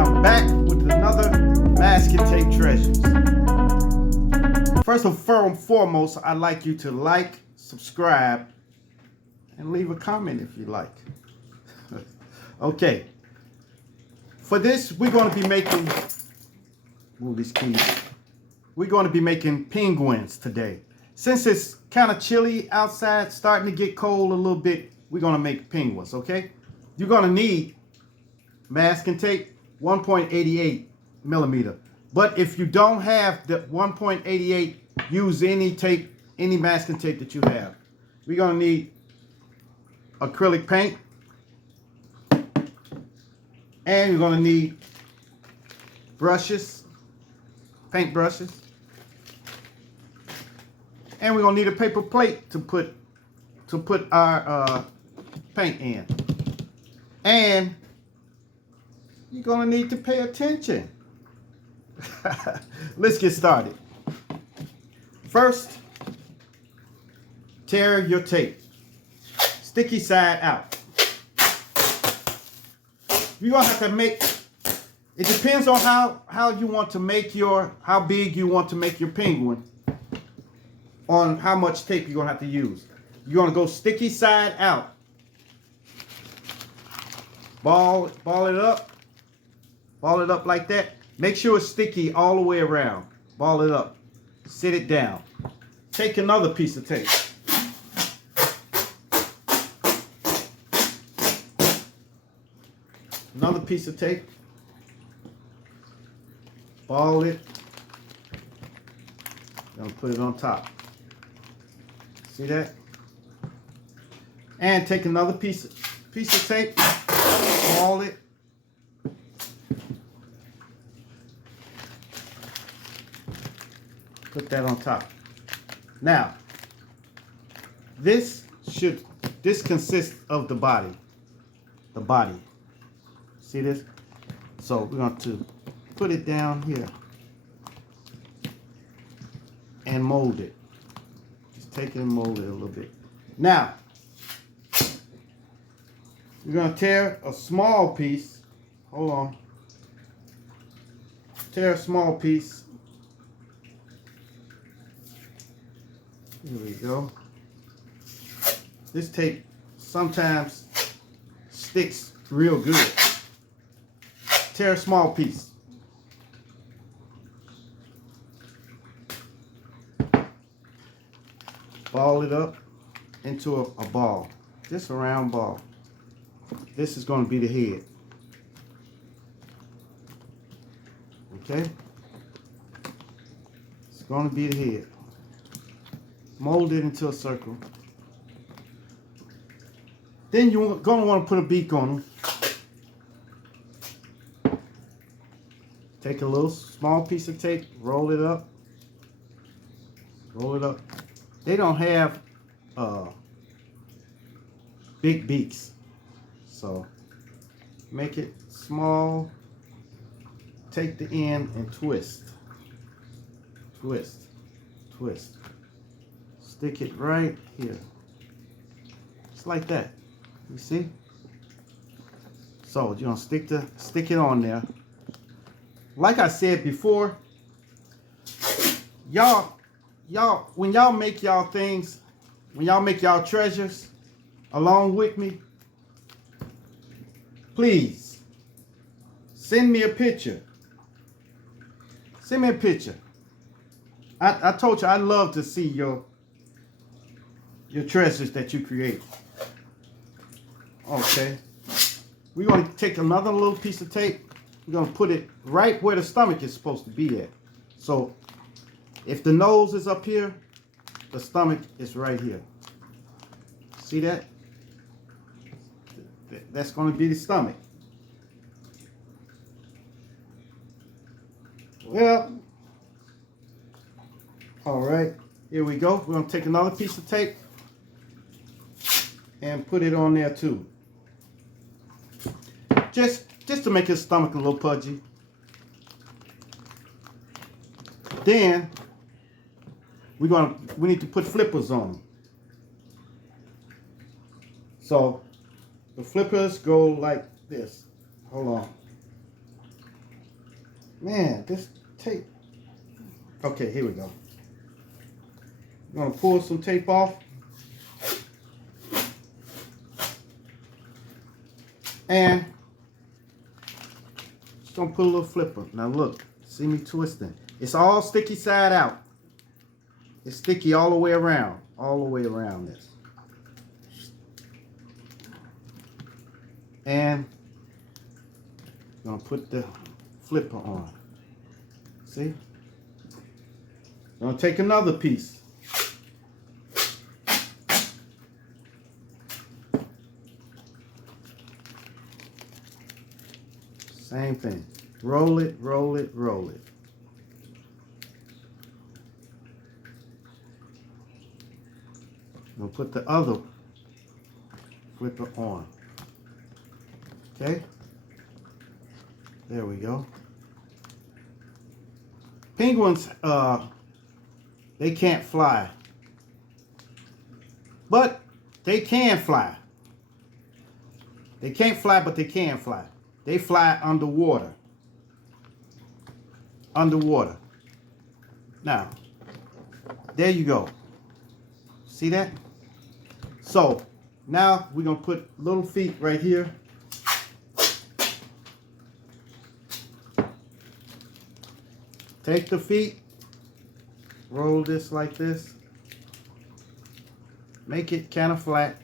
I'm back with another Mask and Tape Treasures. First and foremost, I'd like you to like, subscribe, and leave a comment if you like. Okay. For this, we're going to be making, move these keys. We're going to be making penguins today. Since it's kind of chilly outside, starting to get cold a little bit, we're going to make penguins, okay? You're going to need masking tape, 1.88 millimeter. But if you don't have the 1.88, use any tape, any masking tape that you have. We're going to need acrylic paint. And you're going to need brushes, paint brushes. And we're going to need a paper plate to put our paint in. And you're going to need to pay attention. Let's get started. First, tear your tape. Sticky side out. You're going to have to make, it depends on how you want to make how big you want to make your penguin, on how much tape you're going to have to use. You're going to go sticky side out. Ball it up. Ball it up like that. Make sure it's sticky all the way around. Ball it up. Sit it down. Take another piece of tape. Another piece of tape. Ball it. Gonna put it on top. See that? And take another piece of tape. Ball it. Put that on top. Now, this consists of the body. The body. See this? So we're going to put it down here and mold it. Just take it and mold it a little bit. Now, we're going to tear a small piece. Hold on. Tear a small piece. Here we go. This tape sometimes sticks real good. Tear a small piece. Ball it up into a ball. Just a round ball. This is going to be the head. Okay? It's going to be the head. Mold it into a circle. Then you're going to want to put a beak on them. Take a little small piece of tape, roll it up. Roll it up. They don't have big beaks. So make it small. Take the end and twist. Twist. Twist. Stick it right here. Just like that. You see? So you're gonna stick it on there. Like I said before, y'all, when y'all make y'all things, when y'all make y'all treasures along with me, please send me a picture. Send me a picture. I told you I love to see your treasures that you create. Okay. We're going to take another little piece of tape. We're going to put it right where the stomach is supposed to be at. So if the nose is up here, the stomach is right here. See that? That's going to be the stomach. Well, all right. Here we go. We're going to take another piece of tape and put it on there too. Just to make his stomach a little pudgy. Then we need to put flippers on them. So the flippers go like this. Hold on. Man, this tape. Okay, here we go. I'm gonna pull some tape off. And just gonna put a little flipper. Now look, see me twisting. It's all sticky side out. It's sticky all the way around. All the way around this. And I'm gonna put the flipper on. See? I'm gonna take another piece. Same thing. Roll it, roll it, roll it. I'm gonna put the other flipper on. Okay? There we go. Penguins, they can't fly. But they can fly. They can't fly, but they can fly. They fly underwater. Underwater. Now, there you go. See that? So, now we're going to put little feet right here. Take the feet. Roll this like this. Make it kind of flat.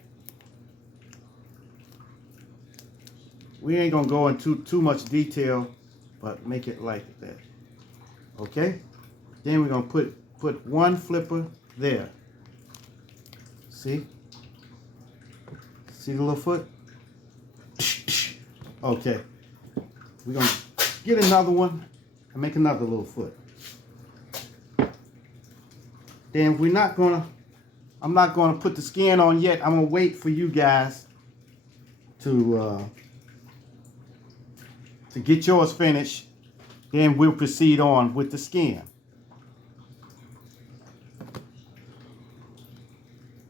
We ain't gonna go into too much detail, but make it like that. Okay? Then we're gonna put one flipper there. See? See the little foot? Okay. We're gonna get another one and make another little foot. Then I'm not gonna put the skin on yet. I'm gonna wait for you guys to get yours finished, then we'll proceed on with the skin.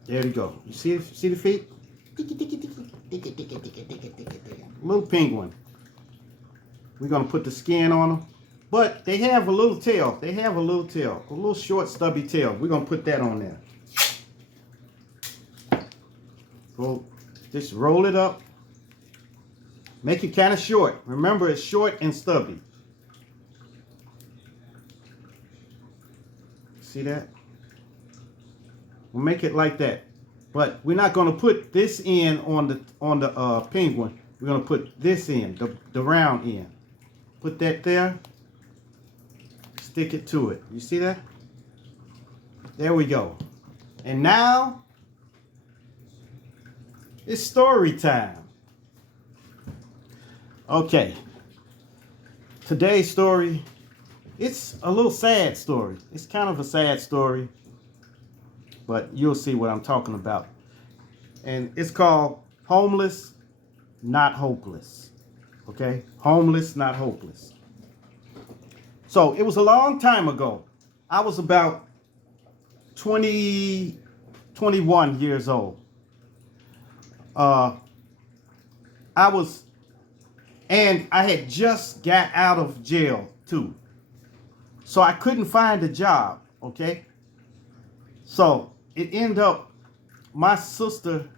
There we go. You see the feet? Little penguin. We're gonna put the skin on them, but they have a little tail. They have a little tail, a little short stubby tail. We're gonna put that on there. Go, just roll it up. Make it kind of short. Remember, it's short and stubby. See that? We'll make it like that. But we're not going to put this end on the penguin. We're going to put this end, the round end. Put that there. Stick it to it. You see that? There we go. And now it's story time. Okay, today's story, it's a little sad story. It's kind of a sad story, but you'll see what I'm talking about. And it's called Homeless, Not Hopeless. Okay, Homeless, Not Hopeless. So it was a long time ago. I was about 21 years old. And I had just got out of jail too. So I couldn't find a job, okay? So it ended up, my sister,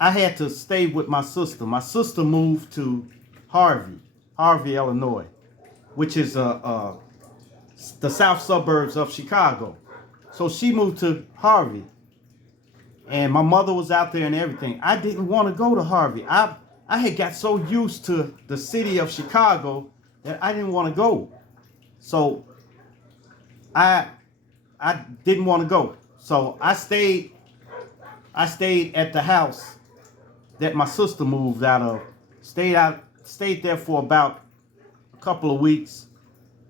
I had to stay with my sister. My sister moved to Harvey, Illinois, which is the south suburbs of Chicago. So she moved to Harvey. And my mother was out there and everything. I didn't want to go to Harvey. I had got so used to the city of Chicago that I didn't want to go. So I didn't want to go. So I stayed at the house that my sister moved out of. Stayed there for about a couple of weeks,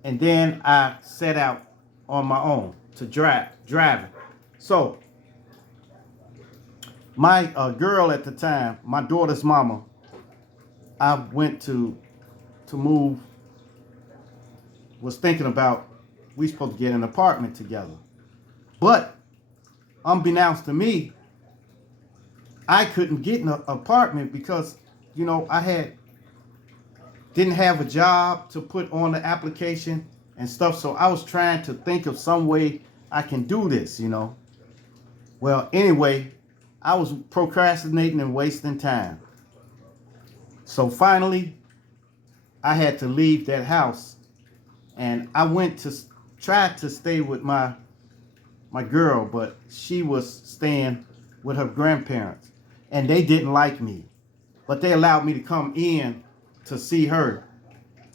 and then I set out on my own to driving. So my girl at the time, my daughter's mama, I went to move, was thinking about, we supposed to get an apartment together. But unbeknownst to me, I couldn't get an apartment because, I had didn't have a job to put on the application and stuff. So I was trying to think of some way I can do this, you know. Well, anyway, I was procrastinating and wasting time. So finally, I had to leave that house, and I went to try to stay with my girl, but she was staying with her grandparents, and they didn't like me, but they allowed me to come in to see her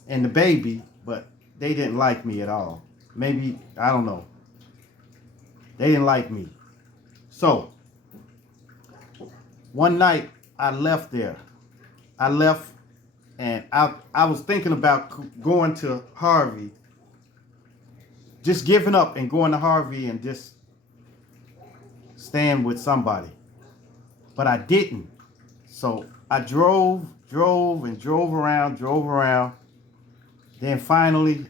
and the baby, but they didn't like me at all. Maybe, I don't know. They didn't like me. So one night I left there. I left, and I was thinking about going to Harvey, just giving up and going to Harvey and just staying with somebody. But I didn't. So I drove around. Then finally,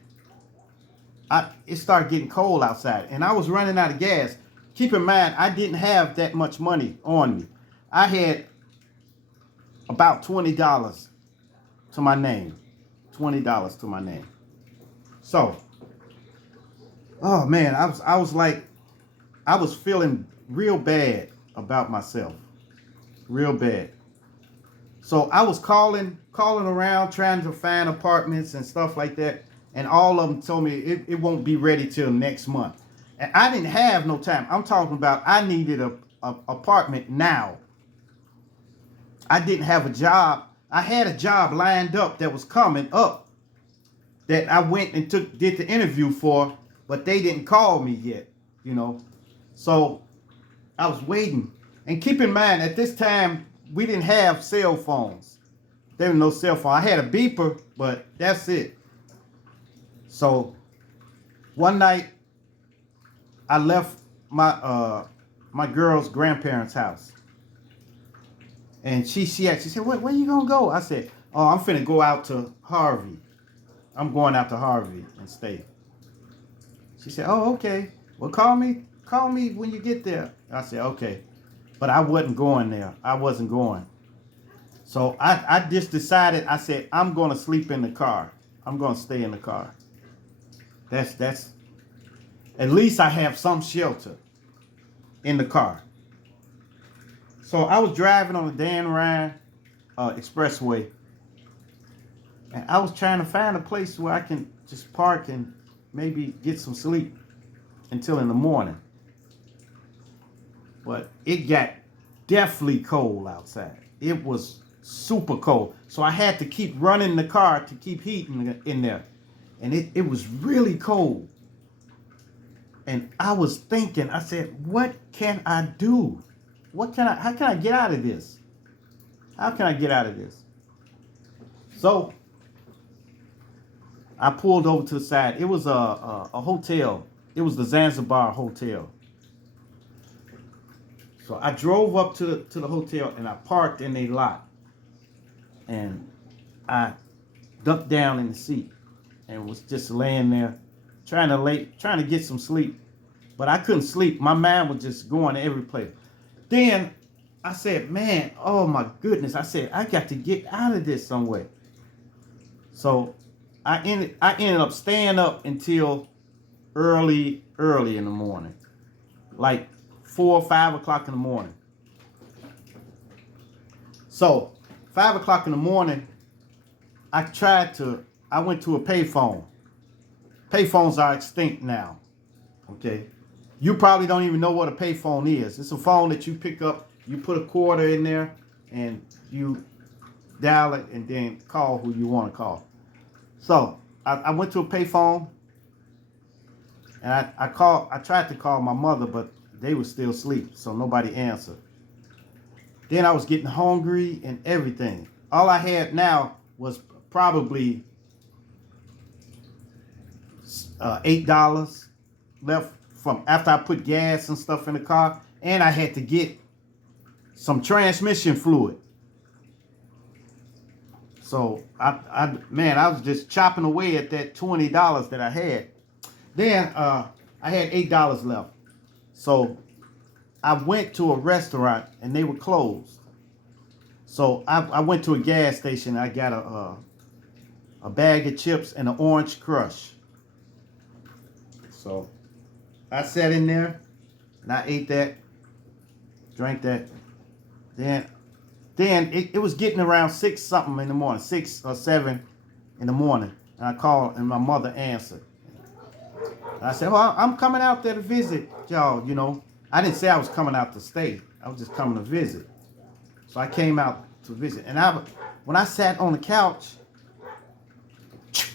it started getting cold outside, and I was running out of gas. Keep in mind, I didn't have that much money on me. I had about $20 to my name. $20 to my name. So, oh man, I was feeling real bad about myself. Real bad. So I was calling around, trying to find apartments and stuff like that. And all of them told me it won't be ready till next month. And I didn't have no time. I'm talking about I needed a apartment now. I didn't have a job. I had a job lined up that was coming up that I went and did the interview for, but they didn't call me yet, you know. So I was waiting. And keep in mind, at this time, we didn't have cell phones. There was no cell phone. I had a beeper, but that's it. So one night, I left my girl's grandparents' house. And she said, where you gonna go? I said, oh, I'm finna go out to Harvey. I'm going out to Harvey and stay. She said, oh, okay. Well, call me when you get there. I said, okay. But I wasn't going there. I wasn't going. So I just decided, I said, I'm gonna sleep in the car. I'm gonna stay in the car. That's at least I have some shelter in the car. So I was driving on the Dan Ryan Expressway, and I was trying to find a place where I can just park and maybe get some sleep until in the morning. But it got deathly cold outside. It was super cold. So I had to keep running the car to keep heating in there. And it was really cold. And I was thinking, I said, what can I do? How can I get out of this? How can I get out of this? So I pulled over to the side. It was a hotel. It was the Zanzibar Hotel. So I drove up to the hotel and I parked in a lot. And I ducked down in the seat and was just laying there trying to get some sleep. But I couldn't sleep. My mind was just going to every place. Then I said, man, oh my goodness. I said, I got to get out of this some way. So I ended up staying up until early in the morning. Like 4 or 5 o'clock in the morning. So 5 o'clock in the morning, I went to a payphone. Payphones are extinct now. Okay. You probably don't even know what a payphone is. It's a phone that you pick up, you put a quarter in there, and you dial it and then call who you want to call. So I went to a payphone, and I tried to call my mother, but they were still asleep, so nobody answered. Then I was getting hungry and everything. All I had now was probably $8 left from after I put gas and stuff in the car, and I had to get some transmission fluid. So I was just chopping away at that $20 that I had. Then I had $8 left. So I went to a restaurant and they were closed. So I went to a gas station. I got a bag of chips, and an orange crush. So I sat in there and I ate that, drank that. Then it was getting around 6 something in the morning, 6 or 7 in the morning. And I called and my mother answered. And I said, well, I'm coming out there to visit y'all, you know. I didn't say I was coming out to stay. I was just coming to visit. So I came out to visit. And when I sat on the couch,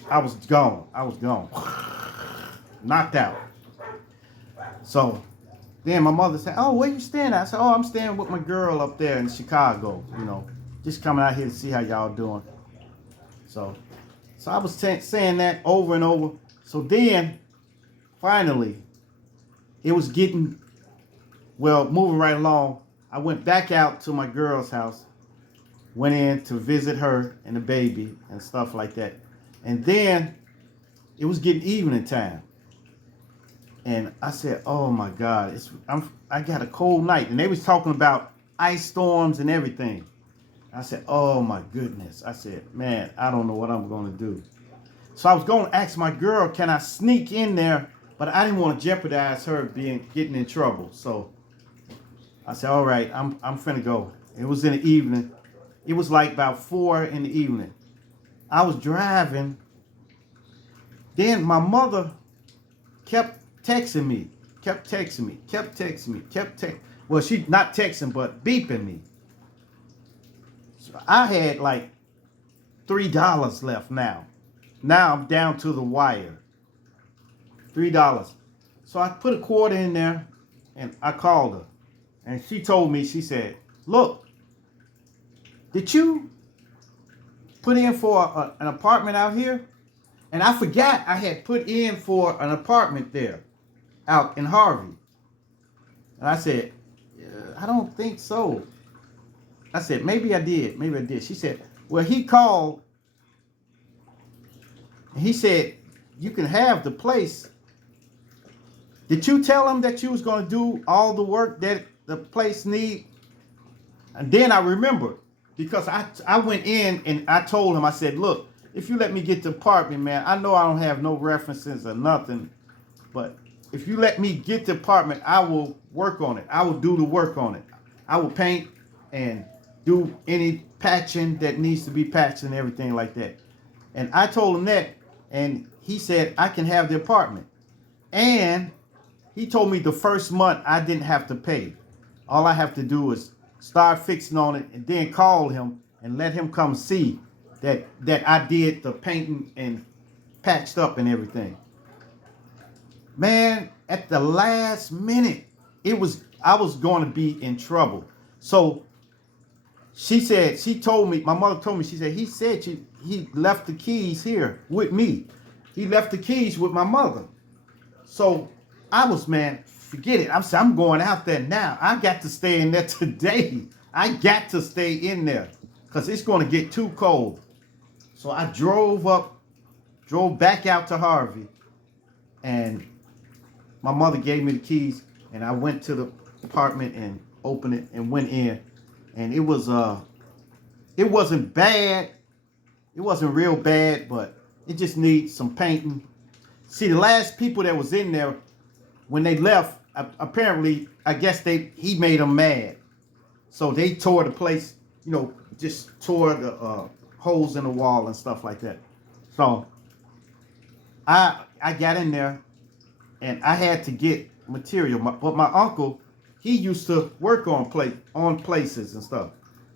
I was gone. I was gone. Knocked out. So then my mother said, oh, where you staying at? I said, oh, I'm staying with my girl up there in Chicago, you know. Just coming out here to see how y'all doing. So I was saying that over and over. So then, finally, it was getting, well, moving right along. I went back out to my girl's house, went in to visit her and the baby and stuff like that. And then it was getting evening time. And I said, oh my God, I got a cold night. And they was talking about ice storms and everything. I said, oh my goodness. I said, man, I don't know what I'm going to do. So I was going to ask my girl, can I sneak in there? But I didn't want to jeopardize her getting in trouble. So I said, all right, I'm finna go. It was in the evening. It was like about 4 in the evening. I was driving. Then my mother kept texting me. Well, she not texting, but beeping me. So I had like $3 left now. Now I'm down to the wire. $3. So I put a quarter in there and I called her. And she told me, she said, look, did you put in for an apartment out here? And I forgot I had put in for an apartment there out in Harvey. And I said, I don't think so. I said, maybe I did. She said, well, he called and he said, you can have the place. Did you tell him that you was going to do all the work that the place need? And then I remembered because I went in and I told him, I said, look, if you let me get the apartment, man, I know I don't have no references or nothing, but if you let me get the apartment, I will work on it. I will do the work on it. I will paint and do any patching that needs to be patched and everything like that. And I told him that, and he said, I can have the apartment. And he told me the first month I didn't have to pay. All I have to do is start fixing on it and then call him and let him come see that I did the painting and patched up and everything. Man, at the last minute, I was going to be in trouble. So my mother told me, she said, he left the keys here with me. He left the keys with my mother. So I was, man, forget it. I'm going out there now. I got to stay in there today. I got to stay in there because it's going to get too cold. So I drove back out to Harvey, and my mother gave me the keys, and I went to the apartment and opened it and went in, and it wasn't bad. It wasn't real bad, but it just needs some painting. See, the last people that was in there, when they left, apparently, I guess he made them mad. So they tore the place, just tore the holes in the wall and stuff like that. So I got in there and I had to get material. But my uncle, he used to work on places and stuff.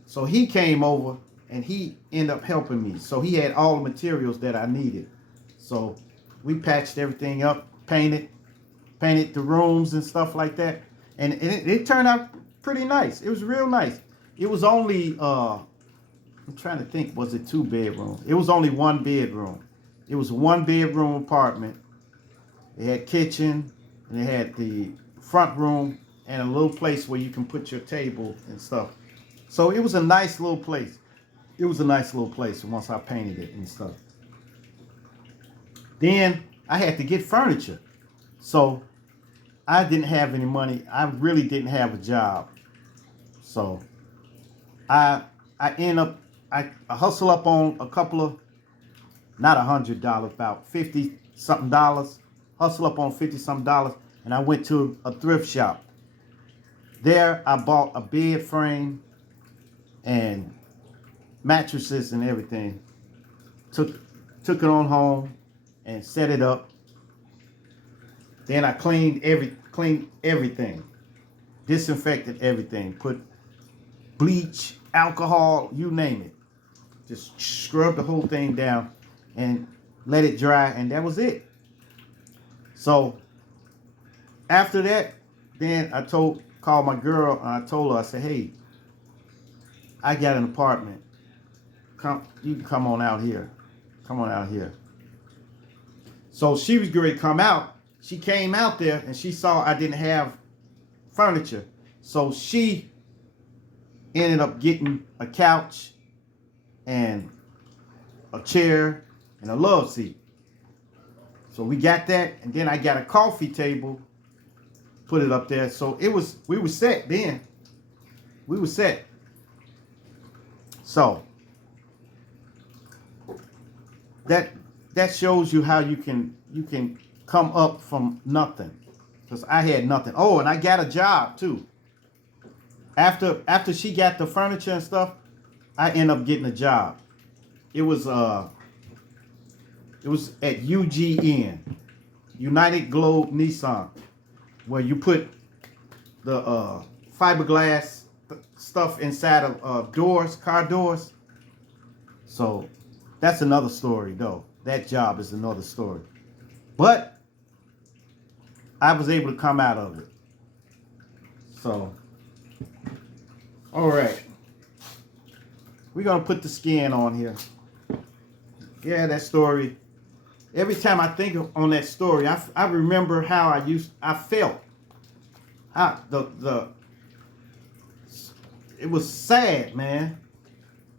So he came over and he ended up helping me. So he had all the materials that I needed. So we patched everything up, painted the rooms and stuff like that. And it turned out pretty nice. It was real nice. It was only, I'm trying to think, was it 2 bedrooms? It was only 1 bedroom. It was a 1 bedroom apartment. It had kitchen, and it had the front room and a little place where you can put your table and stuff. So it was a nice little place. It was a nice little place once I painted it and stuff. Then I had to get furniture. So I didn't have any money. I really didn't have a job. So I hustle up on a couple of not $100, about 50 something dollars. Hustle up on 50 something dollars, and I went to a thrift shop. There I bought a bed frame and mattresses and everything. Took it on home and set it up. Then I cleaned everything, disinfected everything, put bleach, alcohol, you name it. Just scrub the whole thing down and let it dry, and that was it. So after that, then I called my girl, and I told her, I said, hey, I got an apartment. You can come on out here. Come on out here. So she was going to come out. She came out there and she saw I didn't have furniture. So she ended up getting a couch and a chair and a love seat. So we got that, and then I got a coffee table, put it up there. So we were set then. We were set. So that shows you how you can come up from nothing. Because I had nothing. Oh, and I got a job too. After she got the furniture and stuff, I ended up getting a job. It was at UGN, United Globe Nissan, where you put the fiberglass stuff inside of doors, car doors. So that's another story, though. That job is another story. But I was able to come out of it. So, all right. We're going to put the skin on here. Yeah, that story. Every time I think on that story, I remember how I felt. It was sad, man.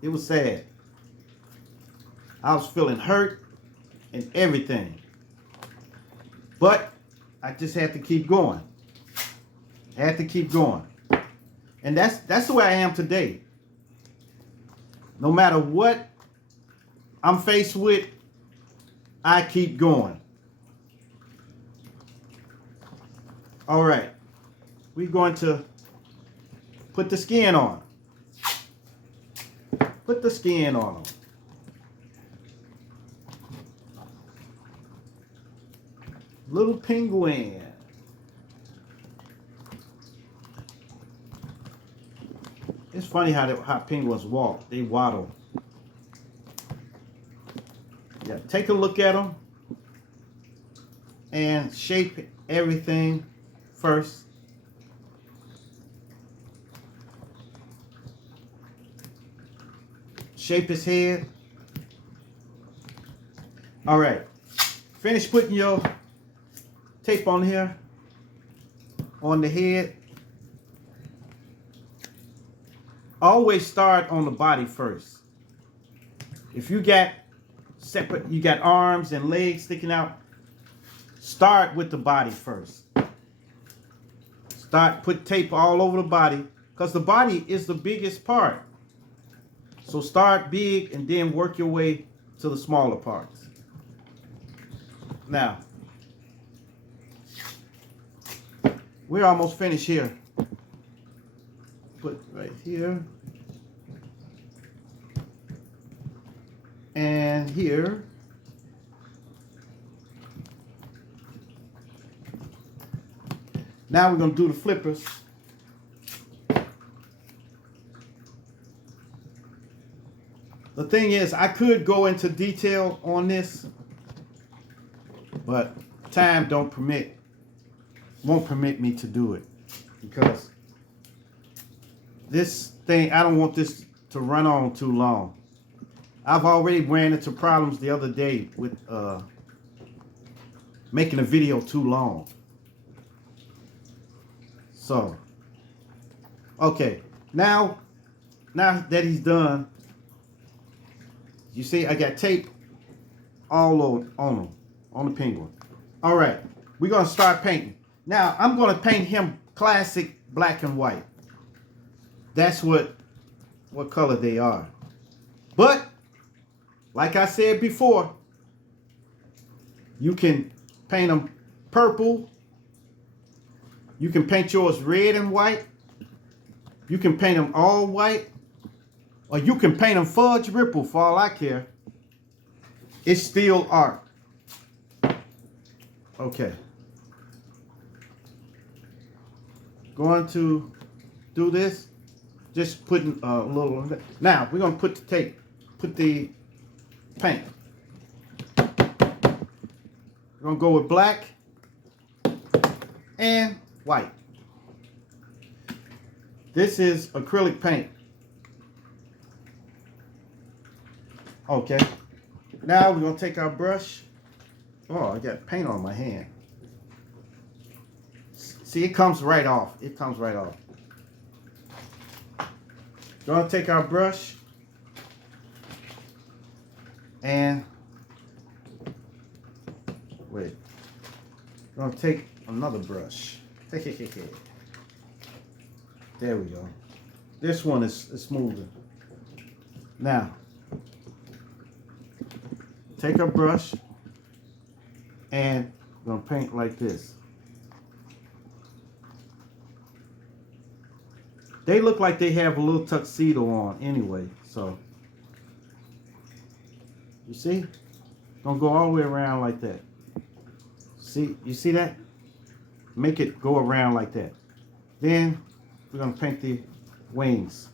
It was sad. I was feeling hurt and everything. But I just had to keep going. I had to keep going. And that's the way I am today. No matter what I'm faced with, I keep going. All right. We're going to put the skin on. Put the skin on them. Little penguin. It's funny how penguins walk. They waddle. Yeah, take a look at them and shape everything first. Shape his head. All right. Finish putting your tape on here, on the head. Always start on the body first. If you got arms and legs sticking out, start with the body first. Put tape all over the body, because the body is the biggest part. So start big and then work your way to the smaller parts. Now, we're almost finished here. Put right here. And here. Now we're going to do the flippers. The thing is, I could go into detail on this, but time won't permit me to do it, because this thing, I don't want this to run on too long. I've already ran into problems the other day with making a video too long. So, okay, now that he's done, you see I got tape all over on the penguin. All right, we're gonna start painting. Now I'm gonna paint him classic black and white. That's what color they are. But like I said before, You can paint them purple. You can paint yours red and white. You can paint them all white. Or you can paint them fudge ripple for all I care. It's still art. Okay. Going to do this. Just putting a little. Now we're gonna put the tape. Put the paint. We're gonna go with black and white. This is acrylic paint. Okay. Now we're gonna take our brush. Oh, I got paint on my hand. See, it comes right off. It comes right off. Gonna take our brush and wait. Gonna take another brush. There we go. This one is smoother. Now, take a brush and we're gonna paint like this. They look like they have a little tuxedo on anyway, so you see? Gonna go all the way around like that. See, you see that? Make it go around like that. Then we're gonna paint the wings.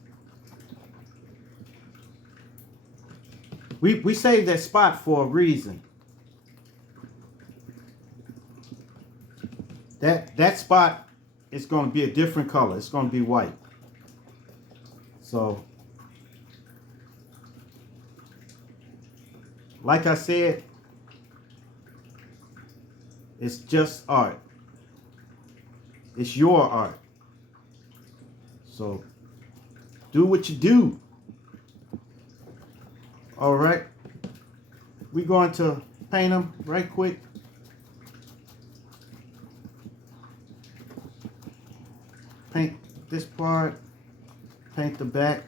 We saved that spot for a reason. That spot is gonna be a different color. It's gonna be white. So, like I said, it's just art. It's your art. So, do what you do. All right. We're going to paint them right quick. Paint this part. Paint the back.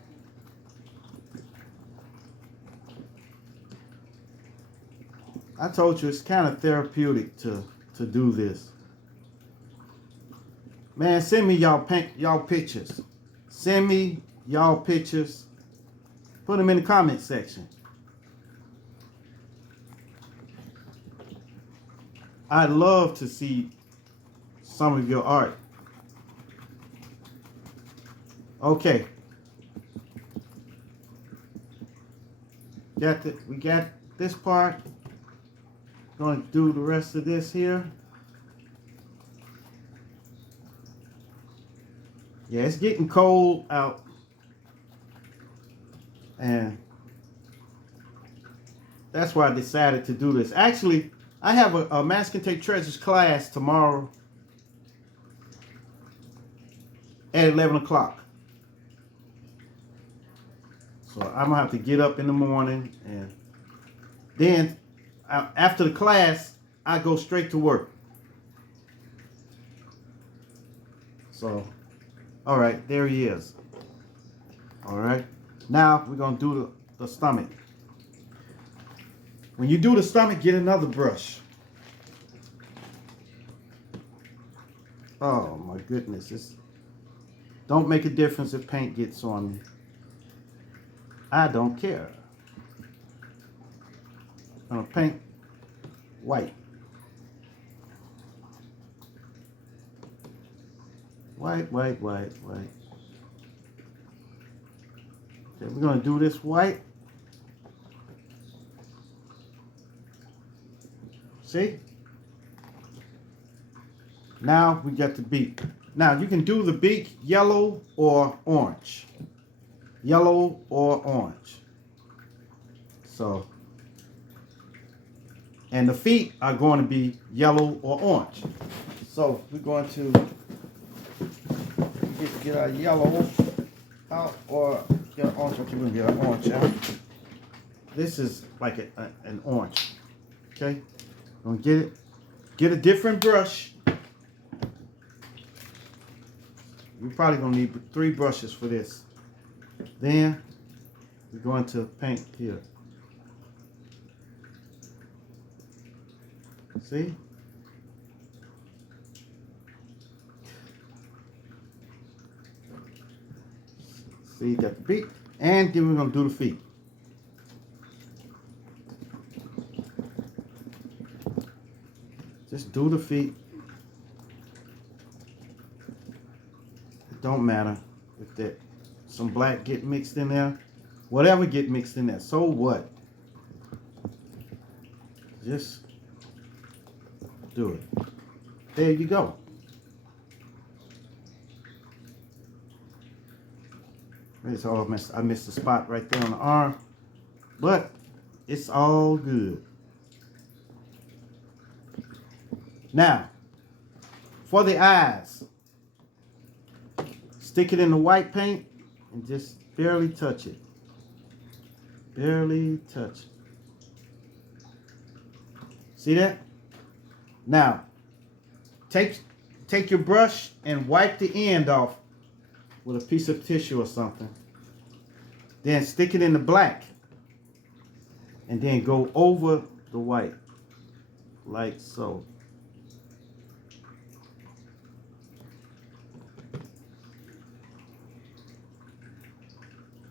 I told you it's kind of therapeutic to do this. Man, send me y'all pictures. Send me y'all pictures. Put them in the comment section. I'd love to see some of your art. Okay. We got this part. Going to do the rest of this here. Yeah, it's getting cold out. And that's why I decided to do this. Actually, I have a Masking Tape Treasures class tomorrow at 11 o'clock. So I'm going to have to get up in the morning, and then after the class, I go straight to work. So, all right, there he is. All right. Now we're going to do the stomach. When you do the stomach, get another brush. Oh my goodness. Don't make a difference if paint gets on me. I don't care. I'm going to paint white. White. Okay, we're going to do this white. See? Now we got the beak. Now you can do the beak yellow or orange. Yellow or orange. So, and the feet are going to be yellow or orange. So we're going to get our yellow out, or get an orange. Okay, we're going to get an orange out. This is like an orange. Okay, I'm going to get a different brush. You're probably going to need 3 brushes for this. Then we're going to paint here. See? See, got the beak. And then we're going to do the feet. Just do the feet. It don't matter if that some black get mixed in there. Whatever get mixed in there. So what? Just do it. There you go. It's all messed. I missed the spot right there on the arm, but it's all good. Now, for the eyes, stick it in the white paint and just barely touch it. Barely touch it. See that? Now, take your brush and wipe the end off with a piece of tissue or something. Then stick it in the black. And then go over the white. Like so.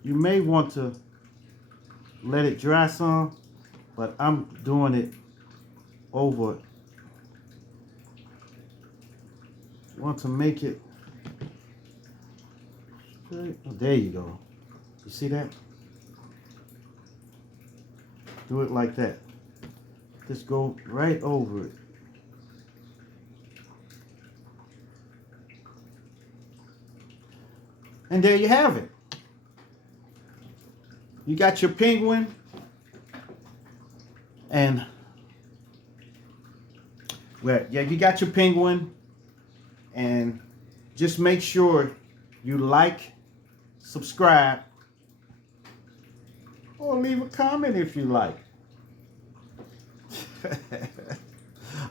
You may want to let it dry some, but I'm doing it over. You want to make it straight. Oh, there you go. You see that? Do it like that. Just go right over it. And there you have it. You got your penguin. And, well, yeah, you got your penguin. And just make sure you like, subscribe, or leave a comment if you like.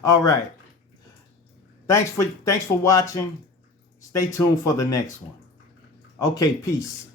All right. Thanks for watching. Stay tuned for the next one. Okay, peace.